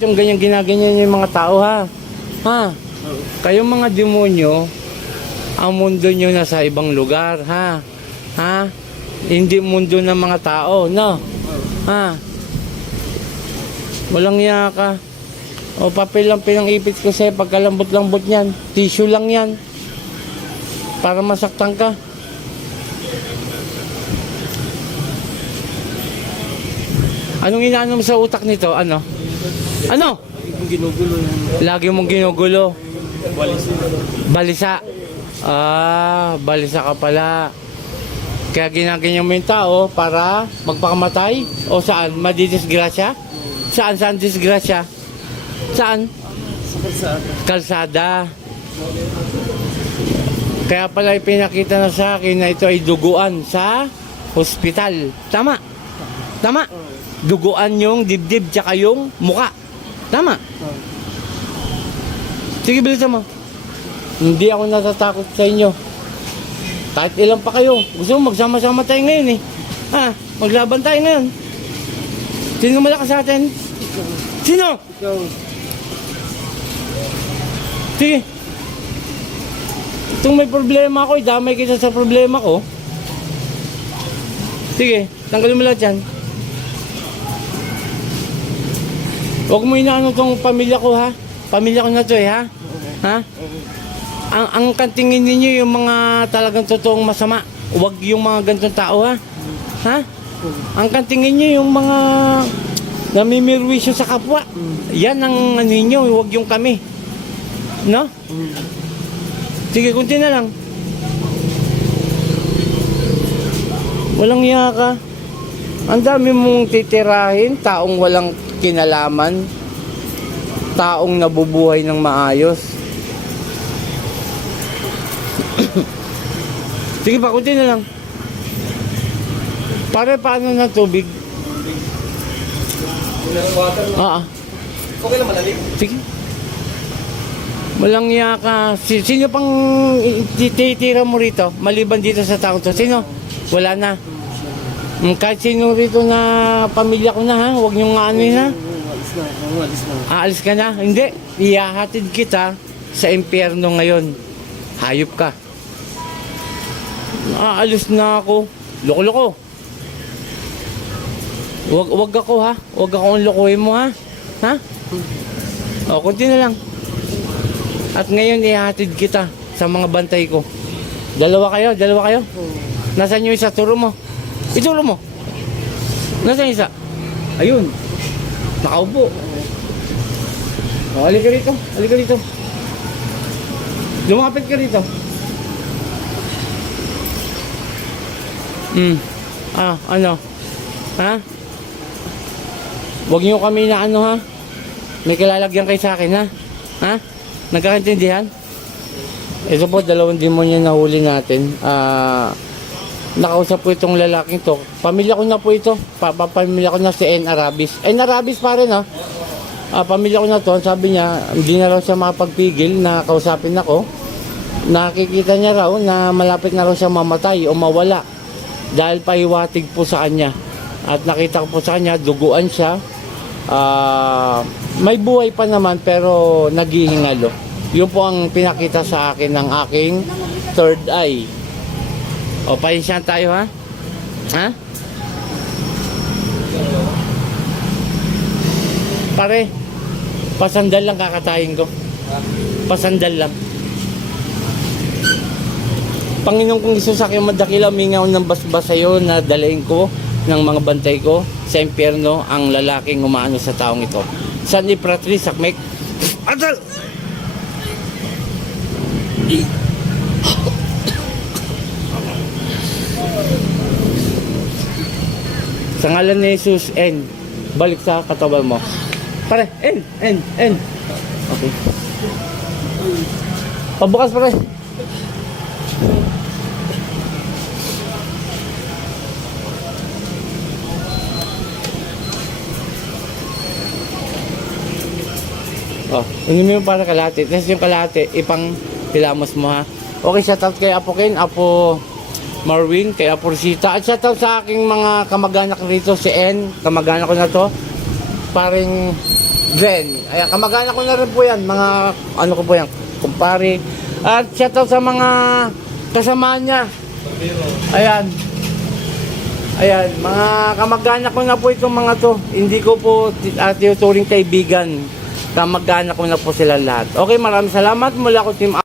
Yung ganyan ginaganyan yung mga tao ha. Ha? Kayong mga demonyo, ang mundo nyo nasa ibang lugar ha. Ha? Hindi mundo ng mga tao, no? Ha? Walang iya ka. O papel lang pinang-ipit ko sa'yo, pagkalambot-lambot niyan. Tissue lang yan. Para masaktan ka. Anong inaano mo sa utak nito? Ano? Ano? Ginugulo yan. Lagi mong ginugulo. Balisa. Balisa. Balisa ka pala. Kaya ginaganyan mo yung tao para magpakamatay? O saan? Madidisgrasya? Saan disgrasya? Saan? Sa kalsada. Kalsada. Kaya pala ipinakita na sa akin na ito ay duguan sa hospital. Tama? Tama? Duguan yung dibdib tsaka yung muka. Tama? Sige, bilisan mo. Hindi ako natatakot sa inyo. Kahit ilan pa kayo. Gusto mo magsama-sama tayo ngayon eh. Ha? Maglaban tayo ngayon. Sino malakas sa atin? Sino? Ikaw. Sige. Itong may problema ako, damay kita sa problema ko. Sige, tanggalin mo lahat yan. Huwag mo inaano tong pamilya ko ha. Pamilya ko na to eh ha. Ha? Ang kantingin ninyo yung mga talagang totoong masama. Huwag yung mga ganitong tao ha. Ha? Ang kantingin nyo yung mga namimirwisyo sa kapwa. Yan ang ano ninyo, huwag yung kami. No? Sige, kunti na lang. Walang iya ka. Ang dami mong titirahin, taong walang kinalaman, taong nabubuhay ng maayos. Sige pa, kunti na lang. Pare, paano na tubig? Water. Okay lang madali. Sige. Walang iya ka. Sino pang titira mo rito? Maliban dito sa taong to. Sino? Wala na. Kahit sino rito na pamilya ko na ha. Huwag niyong ano na. Alis na. Aalis ka na? Hindi. Ihahatid kita sa impyerno ngayon. Hayop ka. Aalis na ako. Loko-loko. Wag ako ha. Wag akong lokohin mo ha. Ha? O, kunti na lang. At ngayon ihahatid kita sa mga bantay ko. Dalawa kayo? Nasaan yung isa? Turo mo. Ituro mo. Nasaan yung isa? Ayun. Nakaupo. O, halika rito. Lumapit ka rito. Ano? Ha? Huwag niyo kami na ano ha? May kilalagyan kayo sa akin ha? Ha? Nagkakaintindihan? Ito po, 2 demonyo na huli natin. Nakausap ko itong lalaking to. Pamilya ko na po ito. Pamilya ko na si N. Arabis. N. Arabis pa rin ha. Pamilya ko na to. Sabi niya, hindi na raw siya makapagpigil na kausapin ako. Nakikita niya raw na malapit na raw siya mamatay o mawala. Dahil pahiwatig po sa kanya. At nakita ko po sa kanya, duguan siya. May buhay pa naman pero naghihingalo. Yun po ang pinakita sa akin ng aking third eye. O, pahinsyan tayo ha? Ha? Pare, pasandal lang kakatayin ko. Pasandal lang. Panginoon kong Isus, sa aking madakila, mingaw ng basbas sa'yo na dalahin ko ng mga bantay ko sa impyerno ang lalaking umaano sa taong ito. San Ipratri, Sakmek, Atal! Sa ngalan ni Jesus, N. Balik sa katawan mo. Pare, N. Okay. Pabukas pare. Oh, inumin mo para kalahati. Tapos yung kalahati, ipang pilamos mo ha. Okay, shoutout kay Apo Ken, Apo Marwin, kay Apo Rosita. At shoutout sa aking mga kamag-anak rito, si N. Kamag-anak ko na to. Paring Glenn. Ayan, kamag-anak ko na rin po yan. Mga, ano ko po yan, kumpare. At shoutout sa mga kasama niya. Ayan. Ayan, mga kamag-anak ko na po itong mga to. Hindi ko po tinuturing kaibigan. Kamag-anak ko na po sila lahat. Okay, maraming salamat. Mula ko Team